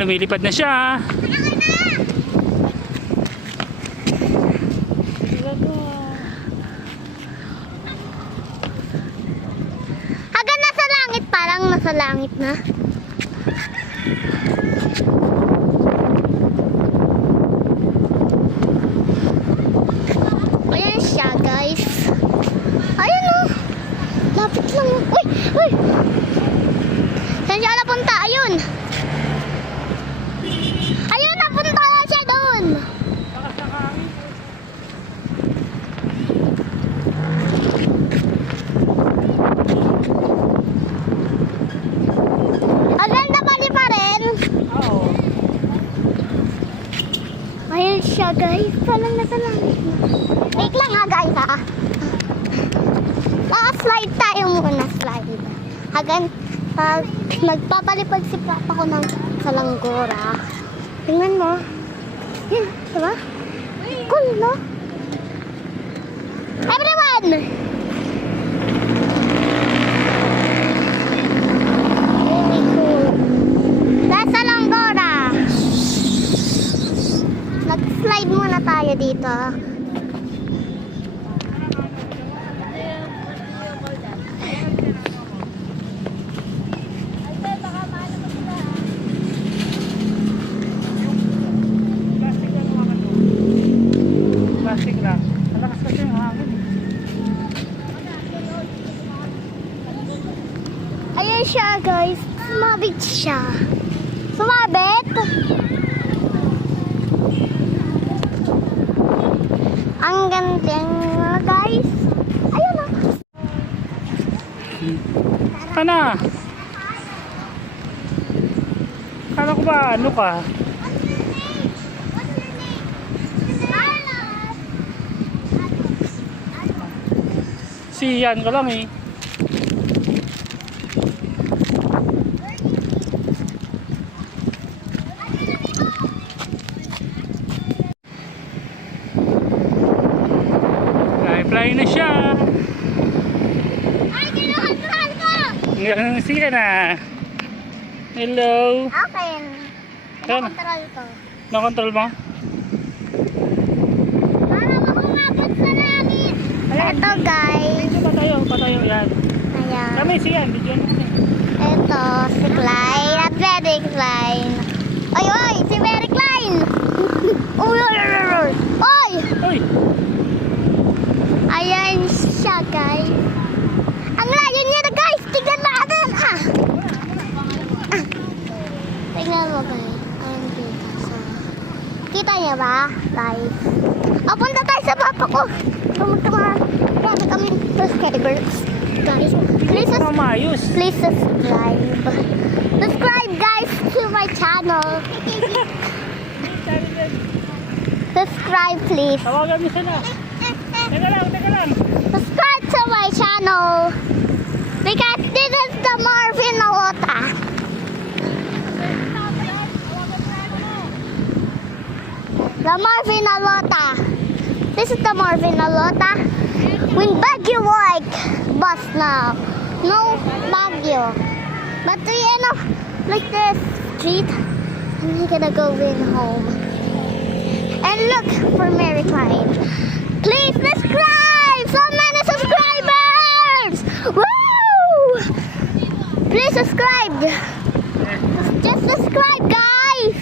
Lumilipad na siya. Hanggang nasa langit, parang nasa langit na. Ayan siya, guys. Ayan o. Lapit lang. Uy! Uy! Saan siya napunta? Ayun! Ayun! Napunta na siya doon! Hanggang nabali pa rin. Oo. Ayan siya, guys. Parang nasa langit na. Wait lang ha, guys ha. Slide tayo muna, slide. Hanggang pag magpapalipad si Papa ko ng salanggora. Tingnan mo. Yan, diba? Cool, no? Everyone! Really cool. Nasa salanggora. Nag-slide muna tayo dito. Plastic lang. Malakas kasi yung hangin. Ayan siya, guys. Sumabit siya. Sumabit? Ang ganda, guys. Ayun na. Ano? Kala ko ba ano ka? Siyan ka lang eh. Fly na siya. Ay, kinukontrol ko! Sige na. Hello. Akin. Kinukontrol ko. Na-control mo? Para makumabot sa langit. Ito, guys. Patayo. Yan. Ayan. Kami siyan. Bigyan mo kami. Ito, si Klein. At Very Klein. Ay, si Very Klein. Oy! Uy! Ayan siya, guys. Ang layo niya na, guys. Tignan natin. Tignan mo, guys. Ayan dito. So, kita niya ba, guys? Punta tayo sa papa ko. Marami kami subscribers. Guys, please subscribe. Subscribe, guys, to my channel. Subscribe, please. Tawagan mo sila. Teka lang. Subscribe to my channel because this is the Marvin Alota. The Marvin Alota. This is the Marvin Alota. When Baguio like bus now. No Baguio. But we end up like this street. And we're gonna go in home. And look for Mary Klein. Please subscribe! So many subscribers! Woo! Please subscribe! Just subscribe, guys!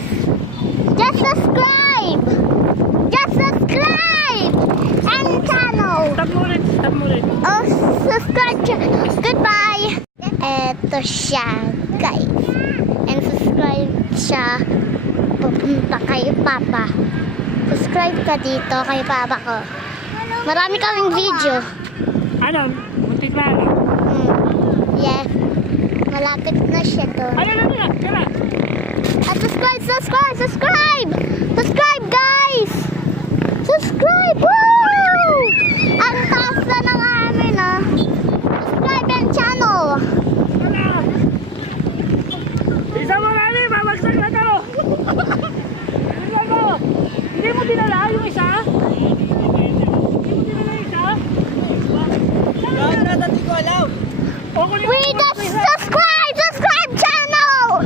Just subscribe! Just subscribe! And channel! Stop mo rin. Oh, subscribe! Goodbye! Eto siya, guys. And subscribe siya. Pupunta kay Papa. Subscribe ka dito kay Papa ko. Marami kaming video. Ano? Muntik na. Yes. Malapit na siya doon. Tara. Subscribe! Subscribe, guys! Subscribe! Woo! Ang taas na ng amin, ah. Subscribe ang channel. Isa mo kami, babagsak na to. Hindi mo dinala yung isa? We just subscribe channel!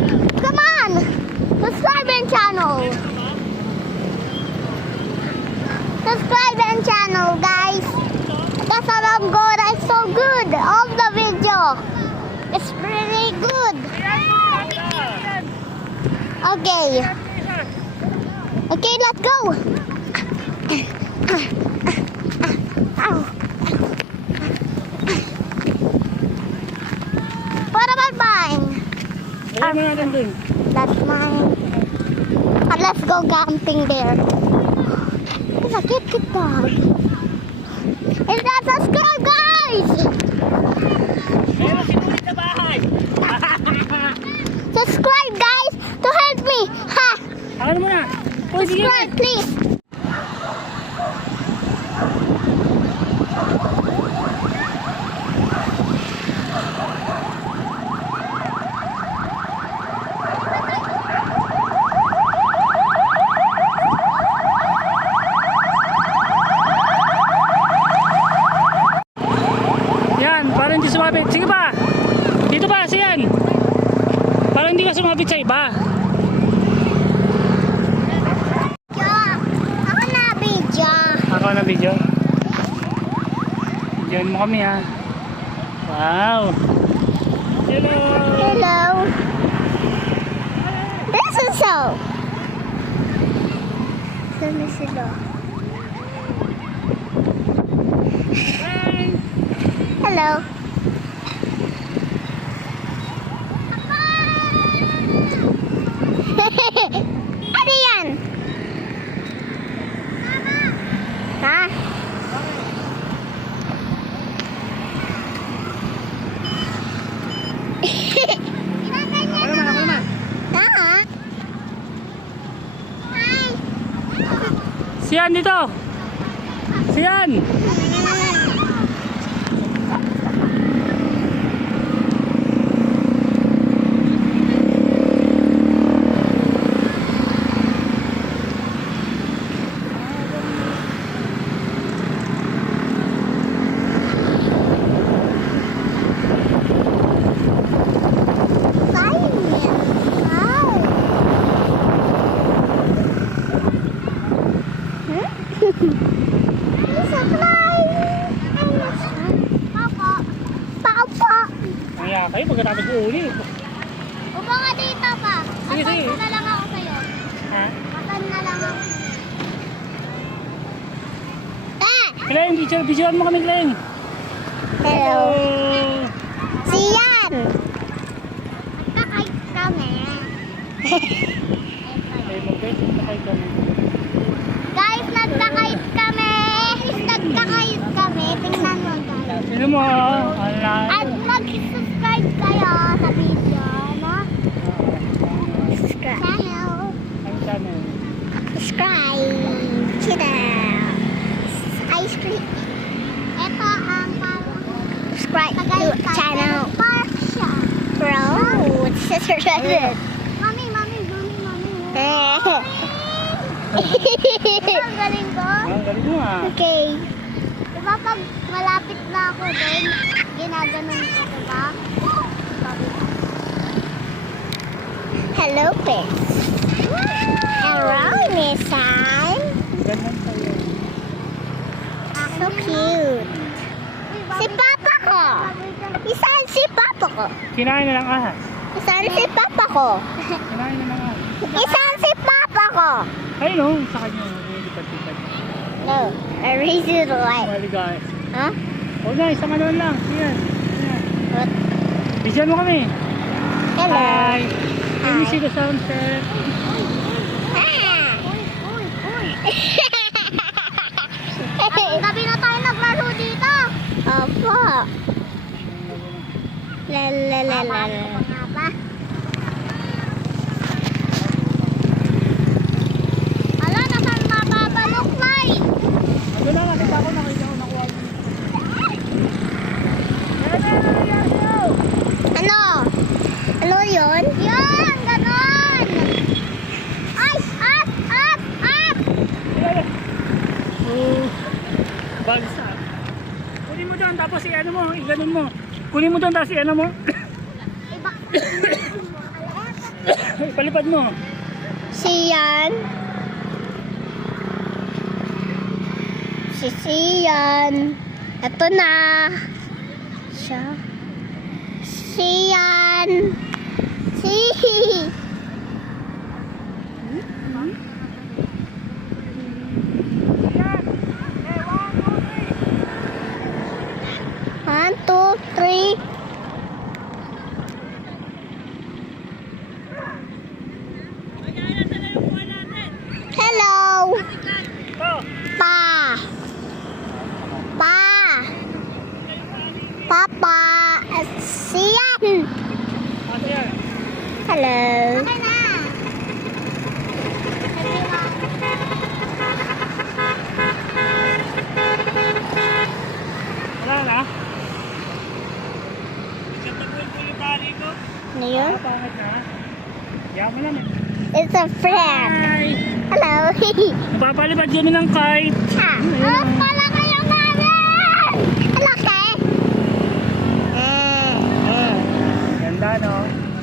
Okay. Okay, let's go. Ow. What about mine? Lagyan mo natin dun. That's mine. And let's go camping there. It's a cute dog. And that's a squirrel, guys! Meron si Tulit sa bahay. Subscribe, guys, to help me. Ha! Akin mo na. Uy, sige. Subscribe, please. Yan, parang hindi sumabit. Sige pa. Dito pa, siyan. Parang hindi ka sumabit sa iba. Yeah. Ako na, video. Ako na video. Diyan mo kami ha. Wow. Hello. Hello. This is so. Saan sila? Hi. Hello. Ano yan? Ha? Ako naman, ako naman. Ha? Hi. Siyan dito. Siyan. Kaya kayo pagkatapos ko uli. Upo nga dito pa. Sige, sige. Matan na lang ako sa'yo. Ha? Matan na lang ako. Glenn, videoan mo kami, Glenn. Hello. Oh. Siyan. Kakait kami. Ay, mag-guys, nakay kami. Guys, nagkakait kami. Nagkakait kami. Tingnan mo, guys. Sino mo? At mag-subscribe kayo sa video, no? Subscribe. Channel. Ang channel. Subscribe. Channel. Ice cream. Ito ang subscribe to channel. Park siya. Bro, it's just Mami. Ang galing ko. Ang galing mo ah. Okay. Diba pag malapit na ako doon, ginaganon ko, diba? Hello, Pets. Hello, Nissan. Ganyan tayo. So cute. Si Papa ko. Isaan si Papa ko. Kinain na lang ahas. Isaan si Papa ko. Kinain na lang ahas. Isaan si Papa ko. Ay no, sa kanya. Lipat-lipat. No, I raise it right. Maligay. Huh? Huwag na, isang ano lang. Yan. What? Bigyan mo kami. Hello. Hi. Can you Hi. see the sunset? Ah. Ang gabi na tayo naglaro dito. Opo. La. Ala, nasaan mababalok, Nay? Ano na, nakita ko nakuha mo. Ano? Ano yun? Yun, ganon. Ay, up. Bagsak. Kunin mo doon, tapos i-ano mo, i-ganon mo. Kunin mo doon, tapos i-ano mo. Ipalipad mo. Siyan. Si Siyan. Ito na. Siya. Siyan. here? Pangit na. Yaman naman. It's a friend. Hi! Hello. Napapalipad kami ng kite. Oh, pala kayo namin! Laki. Ganda, no?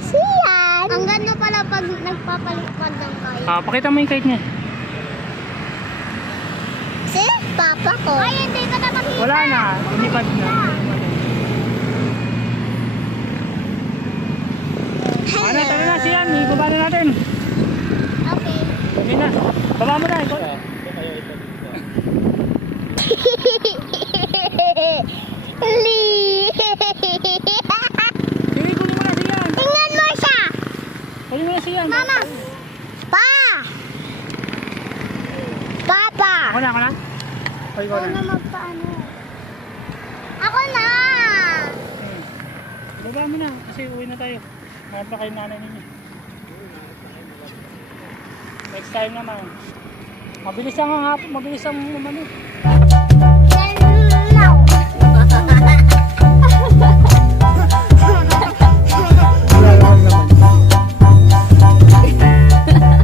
Siyan. Ang ganda pala pag nagpapalipad ng kayo. Pakita mo yung kite niya. Si Papa ko. Ay, hindi ko na makita. Wala na. Lumipad na. Ano, tara na siyan. Ibaba na natin. Okay. Okay na. Baba mo na. Ikaw. Li. Sige, kunin mo na siyan. Tingnan mo siya. Kunin mo na siyan. Mama. Pa. Papa. Ako na, ako na. O, ikaw Ako na. na magpaano. Ako na. Ibaba mo na. Kasi uwi na tayo. Mahal pa kayo nanay ninyo. Next time naman. Mabilis ang hapon. Mabilis ang umano.